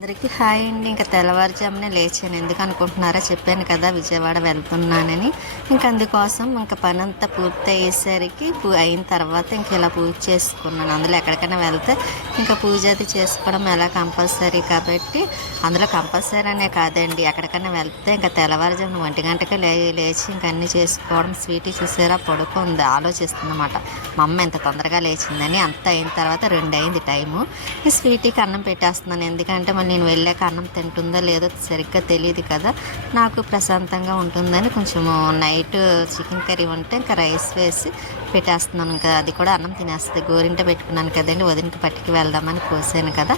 అందరికీ హాయ్ అండి. ఇంకా తెల్లవారుజామునే లేచాను. ఎందుకు అనుకుంటున్నారా, చెప్పాను కదా విజయవాడ వెళ్తున్నానని. ఇంకా అందుకోసం ఇంకా పని అంతా పూర్తి అయ్యేసరికి అయిన తర్వాత ఇంక ఇలా పూజ చేసుకున్నాను. అందులో ఎక్కడికైనా వెళ్తే ఇంకా పూజ అది చేసుకోవడం ఎలా కంపల్సరీ కాబట్టి, అందులో కంపల్సరీ అనే కాదండి, ఎక్కడికైనా వెళ్తే ఇంకా తెల్లవారుజామున 1 గంటకే లేచి ఇంక అన్నీ చేసుకోవడం. స్వీటీ చూసారా పడుకుంది, ఆలోచిస్తుందన్నమాట మా అమ్మ ఎంత తొందరగా లేచిందని. అంత అయిన తర్వాత 2 అయింది టైము. ఈ స్వీటీకి అన్నం పెట్టేస్తున్నాను, ఎందుకంటే నేను వెళ్ళాక అన్నం తింటుందో లేదో సరిగ్గా తెలియదు కదా, నాకు ప్రశాంతంగా ఉంటుందని కొంచెము నైట్ చికెన్ కర్రీ ఉంటే ఇంకా రైస్ వేసి పెట్టేస్తున్నాను. ఇంకా అది కూడా అన్నం తినేస్తుంది. గోరింట పెట్టుకున్నాను కదండి, వదినకి పట్టుకు వెళ్దామని కోసాను కదా,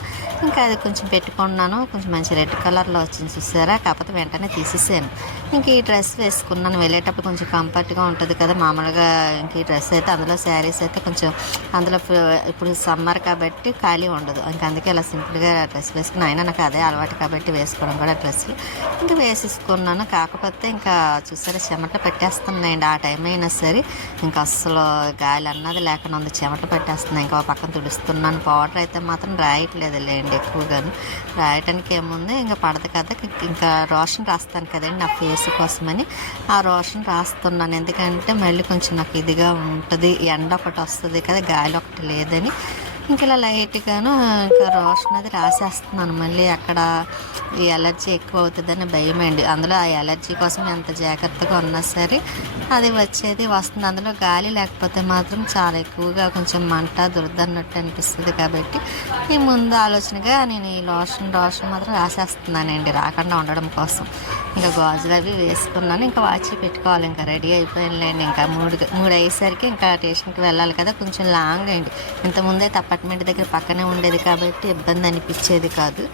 ఇంకా అది కొంచెం పెట్టుకున్నాను. కొంచెం మంచి రెడ్ కలర్లో వచ్చింది చూసారా, కాకపోతే వెంటనే తీసేసాను. ఇంక ఈ డ్రెస్ వేసుకున్నాను, వెళ్ళేటప్పుడు కొంచెం కంఫర్ట్గా ఉంటుంది కదా. మామూలుగా ఇంక ఈ డ్రెస్ అయితే, అందులో శారీస్ అయితే కొంచెం అందులో ఇప్పుడు సమ్మర్ కాబట్టి ఖాళీ ఉండదు, ఇంకా అందుకే ఇలా సింపుల్గా డ్రెస్ వేసుకుని, అయినా నాకు అదే అలవాటు కాబట్టి వేసుకోవడం కూడా డ్రెస్సులు ఇంకా వేసేసుకున్నాను. కాకపోతే ఇంకా చూసారా చెమట పెట్టేస్తున్నాయండి. ఆ టైం అయినా సరే ఇంకా అస్సలు గాలి అన్నది లేకుండా ఉంది, చెమట పెట్టేస్తున్నాయి. ఇంకా పక్కన తుడుస్తున్నాను. పౌడర్ అయితే మాత్రం రాయట్లేదు లేండి, ఎక్కువగాను రాయటానికి ఏముంది, ఇంకా పడదు కదా. ఇంకా రోషన్ రాస్తాను కదండి నా ఫేస్ కోసమని, ఆ రోషన్ రాస్తున్నాను. ఎందుకంటే మళ్ళీ కొంచెం నాకు ఇదిగా ఉంటుంది, ఎండ ఒకటి వస్తుంది కదా, గాలి ఒకటి లేదని ఇంక ఇలా లైట్గాను ఇంకా రోషన్ అది రాసేస్తున్నాను. మళ్ళీ అక్కడ ఈ ఎలర్జీ ఎక్కువ అవుతుందని భయం అండి. అందులో ఆ ఎలర్జీ కోసం ఎంత జాగ్రత్తగా ఉన్నా సరే అది వచ్చేది వస్తుంది. అందులో గాలి లేకపోతే మాత్రం చాలా ఎక్కువగా కొంచెం మంట దురదన్నట్టు అనిపిస్తుంది. కాబట్టి ఈ ముందు ఆలోచనగా నేను ఈ రోషన్ మాత్రం రాసేస్తున్నానండి, రాకుండా ఉండడం కోసం. ఇంకా గాజులు అవి వేసుకున్నాను, ఇంకా వాచ్ పెట్టుకోవాలి. ఇంకా రెడీ అయిపోయానులేండి. ఇంకా మూడు అయ్యేసరికి ఇంకా స్టేషన్కి వెళ్ళాలి కదా, కొంచెం లాంగ్ అయింది. ఇంతకుముందైతే అపార్ట్మెంట్ దగ్గర పక్కనే ఉండేది కాబట్టి ఇబ్బంది అనిపించేది కాదు.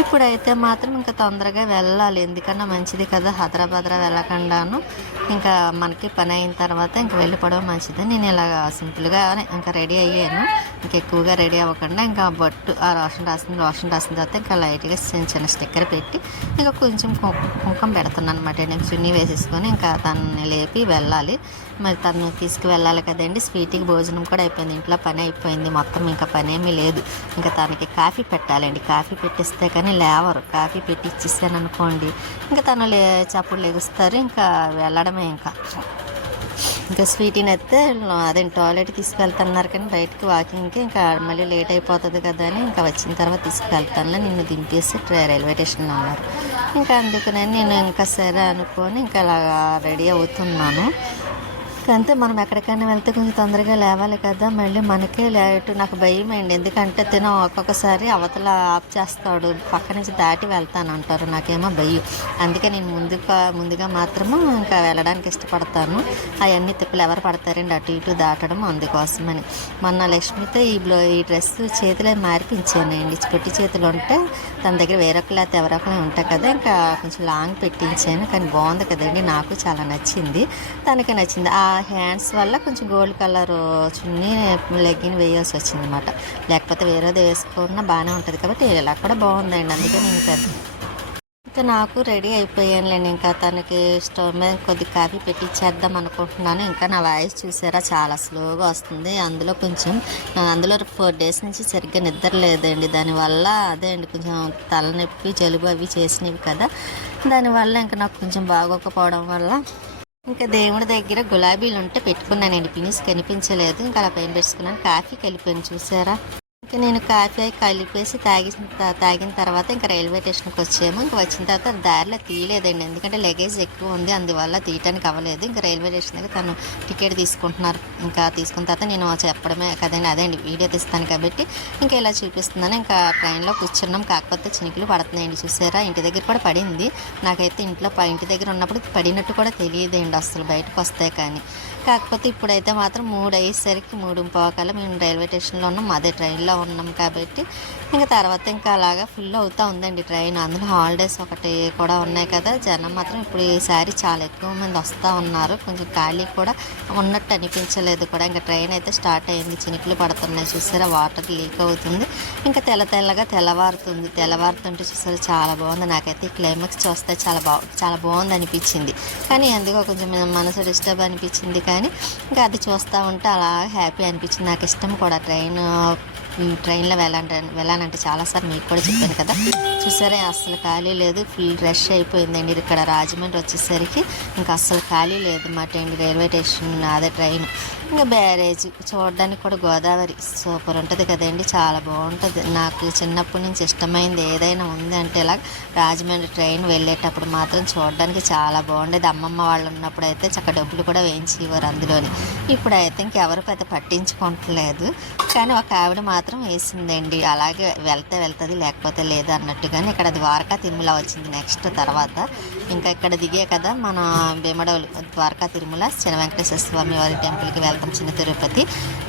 ఇప్పుడైతే మాత్రం ఇంకా తొందరగా వెళ్ళాలి, ఎందుకన్నా మంచిది కదా, హైదరాబాద్రా వెళ్ళకుండాను. ఇంకా మనకి పని అయిన తర్వాత ఇంకా వెళ్ళిపోవడం మంచిది. నేను ఇలాగ సింపుల్గానే ఇంకా రెడీ అయ్యాను. ఇంకా ఎక్కువగా రెడీ అవ్వకుండా ఇంకా బొట్టు ఆ రోషన్ రాసిన తర్వాత ఇంకా లైట్గా చిన్న స్టిక్కర్ పెట్టి ఇంకా కొంచెం కుంకుమ పెడుతున్నాను అనమాట. నేను చున్నీ వేసేసుకొని ఇంకా తనని లేపి వెళ్ళాలి. మరి తను తీసుకువెళ్ళాలి కదండి. స్వీటీకి భోజనం కూడా అయిపోయింది, ఇంట్లో పని అయిపోయింది మొత్తం, ఇంకా పని ఏమీ లేదు. ఇంకా తనకి కాఫీ పెట్టాలండి, కాఫీ పెట్టిస్తే కానీ లేవరు. కాఫీ పెట్టి ఇచ్చేసాను అనుకోండి, ఇంకా తను చప్పుడు లెగుస్తారు, ఇంకా వెళ్ళడమే. ఇంకా స్వీటీని అయితే అదే టాయిలెట్ తీసుకెళ్తున్నారు కానీ బయటకు వాకింగ్కి, ఇంకా మళ్ళీ లేట్ అయిపోతుంది కదా అని ఇంకా వచ్చిన తర్వాత తీసుకెళ్తాను. నిన్ను దింపేసి రైల్వే స్టేషన్లో ఉన్నారు. ఇంకా అందుకనే నేను ఇంకా సరే అనుకొని ఇంకా అలాగా రెడీ అవుతున్నాను. అంతే, మనం ఎక్కడికైనా వెళ్తే కొంచెం తొందరగా లేవాలి కదా, మళ్ళీ మనకే లేట్. నాకు భయం అండి, ఎందుకంటే ఒక్కొక్కసారి అవతల ఆఫ్ చేస్తాడు, పక్క నుంచి దాటి వెళ్తానంటారు, నాకేమో భయం. అందుకే నేను ముందుగా మాత్రము ఇంకా వెళ్ళడానికి ఇష్టపడతాను. అవన్నీ తిప్పులు ఎవరు పడతారండి అటు ఇటు దాటడం, అందుకోసమని. మొన్న లక్ష్మితో ఈ డ్రెస్ చేతిలో మార్పించానండి. పొట్టి చేతులు ఉంటే తన దగ్గర వేరొకరు లేకపోతే ఎవరొకరు ఉంటాయి కదా, ఇంకా కొంచెం లాంగ్ పెట్టించాను. కానీ బాగుంది కదండి, నాకు చాలా నచ్చింది, తనకి నచ్చింది. ఆ హ్యాండ్స్ వల్ల కొంచెం గోల్డ్ కలర్ చున్నీ లెగ్గిన్ వేయాల్సి వచ్చింది అనమాట. లేకపోతే వేరేది వేసుకున్నా బాగానే ఉంటుంది కాబట్టి ఇలా కూడా బాగుందండి. అందుకే నేను ఇంకా నాకు రెడీ అయిపోయానులేండి. ఇంకా తనకి స్టవ్ మీద కొద్ది కాఫీ పెట్టి ఇచ్చేద్దాం అనుకుంటున్నాను. ఇంకా నా వాయిస్ చూసారా చాలా స్లోగా వస్తుంది. అందులో 4 days నుంచి సరిగ్గా నిద్ర లేదండి. దానివల్ల అదే అండి, కొంచెం తలనొప్పి జలుబు అవి చేసినవి కదా, దానివల్ల ఇంకా నాకు కొంచెం బాగోకపోవడం వల్ల ఇంకా దేవుడి దగ్గర గులాబీలు ఉంటే పెట్టుకున్నానండి. పినిస్ కనిపించలేదు, ఇంకా అలా పైన పెట్టుకున్నాను. కాఫీ కలిపాను చూసారా. ఇంకా నేను కాఫీ కలిపేసి తాగిన తర్వాత ఇంకా రైల్వే స్టేషన్కి వచ్చాము. ఇంకా వచ్చిన తర్వాత దారిలో తీయలేదండి, ఎందుకంటే లగేజ్ ఎక్కువ ఉంది, అందువల్ల తీయటానికి అవ్వలేదు. ఇంకా రైల్వే స్టేషన్ దగ్గర తను టికెట్ తీసుకుంటున్నారు. ఇంకా తీసుకున్న తర్వాత నేను చెప్పడమే కదండి, అదే అండి వీడియో తీస్తాను కాబట్టి ఇంకా ఇలా చూపిస్తున్నాను. ఇంకా ట్రైన్లో కూర్చున్నాం, కాకపోతే చినుకులు పడుతున్నాయండి చూసారా. ఇంటి దగ్గర కూడా పడింది, నాకైతే ఇంటి దగ్గర ఉన్నప్పుడు పడినట్టు కూడా తెలియదండి అసలు, బయటకు వస్తాయి కానీ. కాకపోతే ఇప్పుడైతే మాత్రం 3 అయ్యేసరికి 3:15 మేము రైల్వే స్టేషన్లో ఉన్నాం, అదే ట్రైన్లో ఉన్నాం కాబట్టి ఇంకా తర్వాత ఇంకా అలాగా ఫుల్ అవుతూ ఉందండి ట్రైన్. అందులో హాలిడేస్ ఒకటి కూడా ఉన్నాయి కదా, జనం మాత్రం ఇప్పుడు ఈసారి చాలా ఎక్కువ మంది వస్తూ ఉన్నారు. కొంచెం ఖాళీ కూడా ఉన్నట్టు అనిపించలేదు కూడా. ఇంకా ట్రైన్ అయితే స్టార్ట్ అయింది, చినుకులు పడుతున్నాయి చూసారా, వాటర్ లీక్ అవుతుంది. ఇంకా తెల్లగా తెల్లవారుతుంటే చూసారా చాలా బాగుంది. నాకైతే ఈ క్లైమాక్స్ చూస్తే చాలా బాగుంది అనిపించింది. కానీ ఎందుకో కొంచెం మనసు డిస్టర్బ్ అనిపించింది. కానీ ఇంకా అది చూస్తూ ఉంటే అలా హ్యాపీ అనిపించింది. నాకు ఇష్టం కూడా ట్రైన్ ట్రైన్లో వెళ్ళానంటే చాలాసార్లు మీకు కూడా చెప్పాను కదా. చూసారా అస్సలు ఖాళీ లేదు, ఫుల్ రష్ అయిపోయిందండి. ఇక్కడ రాజమండ్రి వచ్చేసరికి ఇంకా అస్సలు ఖాళీ లేదు మాట అండి. రైల్వే స్టేషన్ అదే ట్రైన్, ఇంకా బ్యారేజ్ చూడడానికి కూడా గోదావరి సూపర్ ఉంటుంది కదండి, చాలా బాగుంటుంది. నాకు చిన్నప్పటి నుంచి ఇష్టమైంది ఏదైనా ఉంది అంటే ఇలా రాజమండ్రి ట్రైన్ వెళ్ళేటప్పుడు మాత్రం చూడడానికి చాలా బాగుండేది. అమ్మమ్మ వాళ్ళు ఉన్నప్పుడు అయితే చక్క డబ్బులు కూడా వేయించేవారు అందులోని. ఇప్పుడైతే ఇంకెవరికి అయితే పట్టించుకోవట్లేదు, కానీ ఒక ఆవిడ మాత్రం వేసిందండి. అలాగే వెళ్తుంది లేకపోతే లేదు అన్నట్టుగానే. ఇక్కడ ద్వారకా తిరుమల వచ్చింది నెక్స్ట్ తర్వాత. ఇంకా ఇక్కడ దిగే కదా మన భీమడోలు ద్వారకా తిరుమల చిన్న వెంకటేశ్వర స్వామి వారి టెంపుల్కి వెళ్తాం, చిన్న తిరుపతి.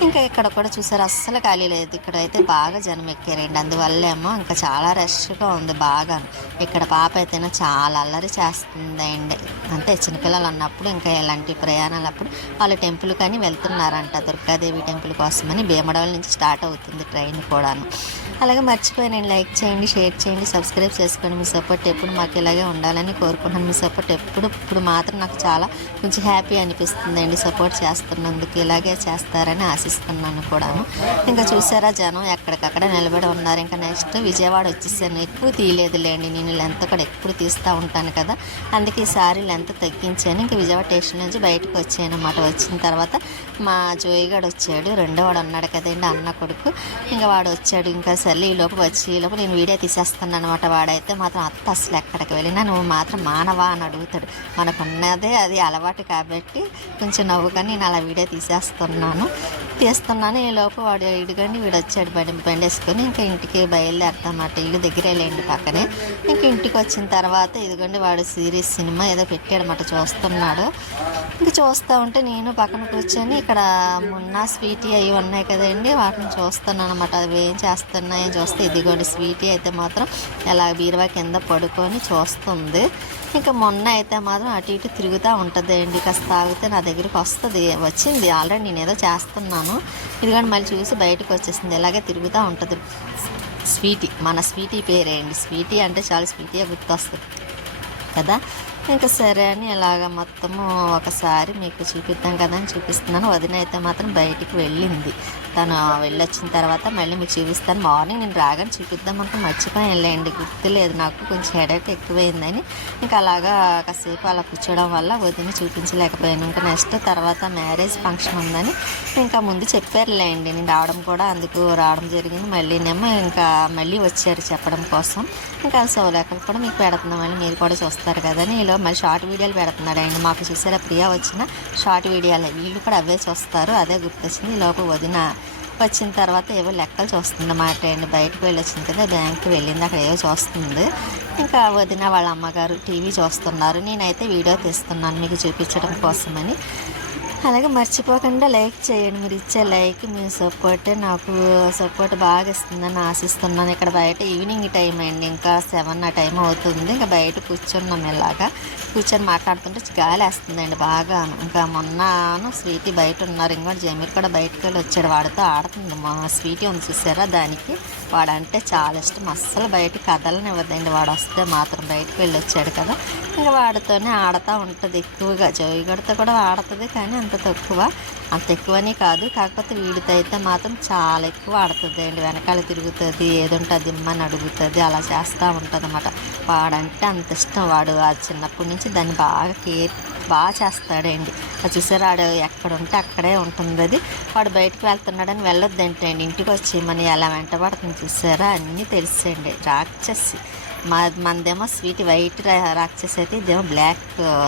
ఇంకా ఇక్కడ కూడా చూసారు అస్సలు ఖాళీ లేదు. ఇక్కడ అయితే బాగా జనం ఎక్కారండి, అందువల్లేమో ఇంకా చాలా రష్గా ఉంది బాగా. ఇక్కడ పాప అయితేనో చాలా అల్లరి చేస్తుందండి. అంటే చిన్నపిల్లలు అన్నప్పుడు ఇంకా ఇలాంటి ప్రయాణాలు అప్పుడు వాళ్ళు టెంపుల్ కానీ వెళ్తున్నారంట, దుర్గాదేవి టెంపుల్ కోసమని. భీమడోల నుంచి స్టార్ట్ అవుతుంది ట్రైన్ కూడాను. అలాగే మర్చిపోయాను, లైక్ చేయండి, షేర్ చేయండి, సబ్స్క్రైబ్ చేసుకోండి. మీ సపోర్ట్ ఎప్పుడు మాకు ఇలాగే ఉండాలని కోరుకుంటున్నాను. మీ సపోర్ట్ ఇప్పుడు మాత్రం నాకు చాలా కొంచెం హ్యాపీ అనిపిస్తుందండి. సపోర్ట్ చేస్తున్నందుకు ఇలాగే చేస్తారని ఆశిస్తున్నాను కూడాను. ఇంకా చూసారా జనం ఎక్కడికక్కడ నిలబడి ఉన్నారు. ఇంకా నెక్స్ట్ విజయవాడ వచ్చేసాను. ఎక్కువ తీయలేదులేండి, నేను లెంత్ కూడా ఎప్పుడు తీస్తూ ఉంటాను కదా, అందుకే ఈసారి లెంత్ తగ్గించాను. ఇంకా విజయవాడ స్టేషన్ నుంచి బయటకు వచ్చాను అన్నమాట. వచ్చిన తర్వాత మా జోయిగాడు వచ్చాడు, రెండో వాడు ఉన్నాడు కదండి అన్న కొడుకు. ఇంకా వాడు వచ్చాడు. ఇంకా సర్లే ఈ లోపు నేను వీడియో తీసేస్తాను అనమాట. వాడైతే మాత్రం అత్త అసలు ఎక్కడికి వెళ్ళినా నువ్వు మాత్రం మానవా అని అడుగుతాడు. మనకున్నదే అది అలవాటు కాబట్టి కొంచెం నవ్వుకొని నేను అలా వీడియో తీస్తున్నాను. ఈ లోపు వాడు ఇదిగండి వీడు వచ్చాడు బండి వేసుకొని. ఇంకా ఇంటికి బయలుదేరుతామాట. ఇల్లు దగ్గరే లేండి పక్కనే. ఇంకా ఇంటికి వచ్చిన తర్వాత ఇదిగోండి వాడు సిరీస్ సినిమా ఏదో పెట్టాడనమాట, చూస్తున్నాడు. ఇంకా చూస్తూ ఉంటే నేను పక్కన కూర్చొని ఇక్కడ మొన్న స్వీటీ అవి ఉన్నాయి కదండి, వాటిని చూస్తున్నాను అనమాట. అవి ఏం చేస్తున్నాయి చూస్తే ఇదిగోండి స్వీటీ అయితే మాత్రం ఇలా బీరువా కింద పడుకొని చూస్తుంది. ఇంకా మొన్న అయితే మాత్రం అటు ఇటు తిరుగుతూ ఉంటుంది అండి. కాస్త తాగితే నా దగ్గరికి వచ్చింది ఆల్రెడీ నేను ఏదో చేస్తున్నాను. ఇదిగోండి మళ్ళీ చూసి బయటకు వచ్చేసింది. ఇలాగే తిరుగుతూ ఉంటుంది స్వీటీ. మన స్వీటీ పేరే అండి, స్వీటీ అంటే చాలా స్వీటీగా గుర్తొస్తుంది కదా. ఇంకా సరే అని ఇలాగ మొత్తము ఒకసారి మీకు చూపిద్దాం కదా అని చూపిస్తున్నాను. వదిన అయితే మాత్రం బయటికి వెళ్ళింది. తను వెళ్ళొచ్చిన తర్వాత మళ్ళీ మీకు చూపిస్తాను. మార్నింగ్ నేను రాగానే చూపిద్దాం అనుకుని మర్చిపోయి వెళ్ళండి, గుర్తులేదు నాకు, కొంచెం హెడేక్ ఎక్కువైందని. ఇంకా అలాగా కాసేపు అలా కూర్చోవడం వల్ల వదిన చూపించలేకపోయాను. ఇంకా నెక్స్ట్ తర్వాత మ్యారేజ్ ఫంక్షన్ ఉందని ఇంకా ముందు చెప్పారులేండి, నేను అందుకు రావడం జరిగింది. ఇంకా మళ్ళీ వచ్చారు చెప్పడం కోసం. ఇంకా సోలేఖలు కూడా మీకు పెడుతున్నాం, మళ్ళీ మీరు కూడా చూస్తారు కదని మళ్ళీ షార్ట్ వీడియోలు పెడుతున్నాడండి. మాకు చూసారా ప్రియా వచ్చిన షార్ట్ వీడియోలు, వీళ్ళు కూడా అవే చూస్తారు. అదే గుర్తొచ్చింది. ఈలోపు వదిన వచ్చిన తర్వాత ఏవో లెక్కలు చూస్తుంది అన్నమాట అండి. బయటకు వెళ్ళి వచ్చింది కదా, బ్యాంక్కి వెళ్ళింది, అక్కడ ఏవో చూస్తుంది. ఇంకా వదిన వాళ్ళ అమ్మగారు టీవీ చూస్తున్నారు. నేనైతే వీడియో తీస్తున్నాను మీకు చూపించడం కోసమని. అలాగే మర్చిపోకుండా లైక్ చేయండి. మీరు ఇచ్చే లైక్ మీ సపోర్ట్ నాకు సపోర్ట్ బాగా ఇస్తుందని ఆశిస్తున్నాను. ఇక్కడ బయట ఈవినింగ్ టైం అండి, ఇంకా 7 ఆ టైం అవుతుంది. ఇంకా బయట కూర్చున్నాం, ఇలాగా కూర్చొని మాట్లాడుతుంటే గాలి వేస్తుందండి బాగా. ఇంకా మొన్న స్వీటీ బయట ఉన్నారు, ఇంకోటి జమీర్ కూడా బయటకు వెళ్ళి వచ్చాడు, వాడితో ఆడుతుంది. మా స్వీటీ ఉంది చూసారా, దానికి వాడంటే చాలా ఇష్టం, అస్సలు బయటకు కదలనివ్వదండి. వాడు వస్తే మాత్రం బయటకు వెళ్ళి వచ్చాడు కదా, ఇంకా వాడితోనే ఆడుతూ ఉంటుంది ఎక్కువగా. జోయిగడితో కూడా ఆడుతుంది, కానీ అంత ఎక్కువని కాదు. కాకపోతే వీడితో అయితే మాత్రం చాలా ఎక్కువ ఆడుతుంది అండి. వెనకాల తిరుగుతుంది, ఏదుంటుంది ఇమ్మని అడుగుతుంది, అలా చేస్తూ ఉంటుంది అన్నమాట. వాడంటే అంత ఇష్టం. వాడు ఆ చిన్నప్పటి నుంచి దాన్ని బాగా చేస్తాడండి. అది చూసారా, వాడు ఎక్కడుంటే అక్కడే ఉంటుంది. అది వాడు బయటకు వెళ్తున్నాడని వెళ్ళొద్దంటే అండి, ఇంటికి వచ్చి మన ఎలా వెంట పడుతుంది చూసారా, అన్నీ తెలిసండి. రాక్షసి మనదేమో స్వీటీ వైట్ రాక్షసి అయితే, ఇదేమో బ్లాక్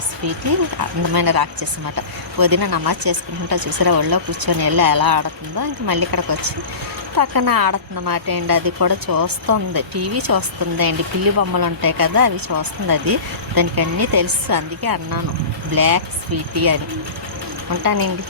స్వీటీ అందమైన రాక్షసి అన్నమాట. వదిన నమాజ్ చేసుకుంటుంటా చూసారా, ఒళ్ళో కూర్చొని వెళ్ళి ఎలా ఆడుతుందో. ఇంక మళ్ళీ ఇక్కడికి వచ్చి పక్కన ఆడుతుందన్నమాట అండి. అది కూడా చూస్తుంది, టీవీ చూస్తుంది అండి. పిల్లి బొమ్మలు ఉంటాయి కదా, అవి చూస్తుంది. అది దానికి అన్నీ తెలుసు, అందుకే అన్నాను బ్లాక్ స్వీటీ అని. ఉంటానండి.